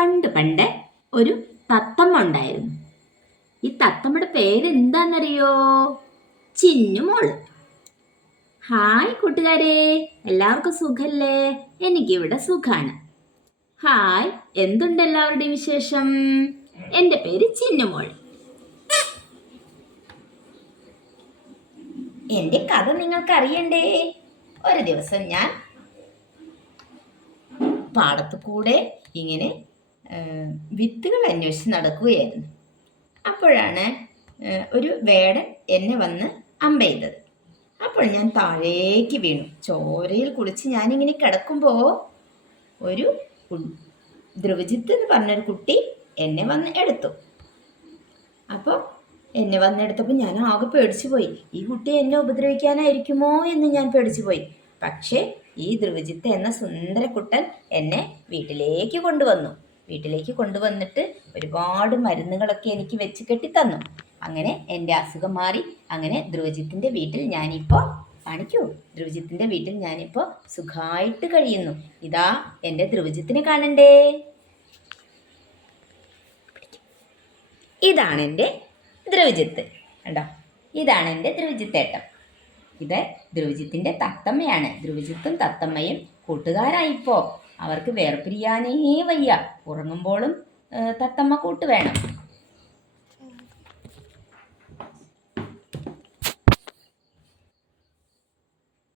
പണ്ട് പണ്ട് ഒരു തത്തമ്മ ഉണ്ടായിരുന്നു. ഈ തത്തമ്മയുടെ പേരെന്താണെന്നറിയോ ചിന്നുമോൾ ഹായ് കൂട്ടുകാരെ എല്ലാവർക്കും സുഖല്ലേ? എനിക്കിവിടെ സുഖാണ്. ഹായ് എന്തുണ്ട് എല്ലാവരുടെയും വിശേഷം? എന്റെ പേര് ചിന്നുമോൾ എന്റെ കഥ നിങ്ങൾക്ക് അറിയണ്ടേ ഒരു ദിവസം ഞാൻ പാടത്തു കൂടെ ഇങ്ങനെ വിത്തുകൾ അന്വേഷിച്ച് നടക്കുകയായിരുന്നു. അപ്പോഴാണ് ഒരു വേടൻ എന്നെ വന്ന് അമ്പെയ്തത്. അപ്പോൾ ഞാൻ താഴേക്ക് വീണു. ചോരയിൽ കുളിച്ച് ഞാനിങ്ങനെ കിടക്കുമ്പോൾ ഒരു ധ്രുവജിത്ത് എന്ന് പറഞ്ഞൊരു കുട്ടി എന്നെ വന്ന് എടുത്തു. അപ്പോൾ എന്നെ വന്നെടുത്തപ്പോൾ ഞാൻ ആകെ പേടിച്ചു പോയി. ഈ കുട്ടി എന്നെ ഉപദ്രവിക്കാനായിരിക്കുമോ എന്ന് ഞാൻ പേടിച്ചു പോയി. പക്ഷേ ഈ ധ്രുവജിത്ത് എന്ന സുന്ദരക്കുട്ടൻ എന്നെ വീട്ടിലേക്ക് കൊണ്ടുവന്നു. വീട്ടിലേക്ക് കൊണ്ടുവന്നിട്ട് ഒരുപാട് മരുന്നുകളൊക്കെ എനിക്ക് വെച്ച് കെട്ടിത്തന്നു. അങ്ങനെ എന്റെ അസുഖം മാറി. അങ്ങനെ ധ്രുവജിത്തിന്റെ വീട്ടിൽ ഞാനിപ്പോൾ കാണിക്കൂ. ധ്രുവജിത്തിന്റെ വീട്ടിൽ ഞാനിപ്പോൾ സുഖമായിട്ട് കഴിയുന്നു. ഇതാ എന്റെ ധ്രുവജിത്തിനെ കാണണ്ടേ. ഇതാണ് എന്റെ ധ്രുവജിത്ത് കണ്ടോ? ഇതാണ് എന്റെ ധ്രുവജിത്തേട്ടം ഇത് ധ്രുവജിത്തിന്റെ തത്തമ്മയാണ്. ധ്രുവജിത്തും തത്തമ്മയും കൂട്ടുകാരായിപ്പോ. അവർക്ക് വേർപിരിയാനേ വയ്യ. ഉറങ്ങുമ്പോഴും തത്തമ്മ കൂട്ട് വേണം.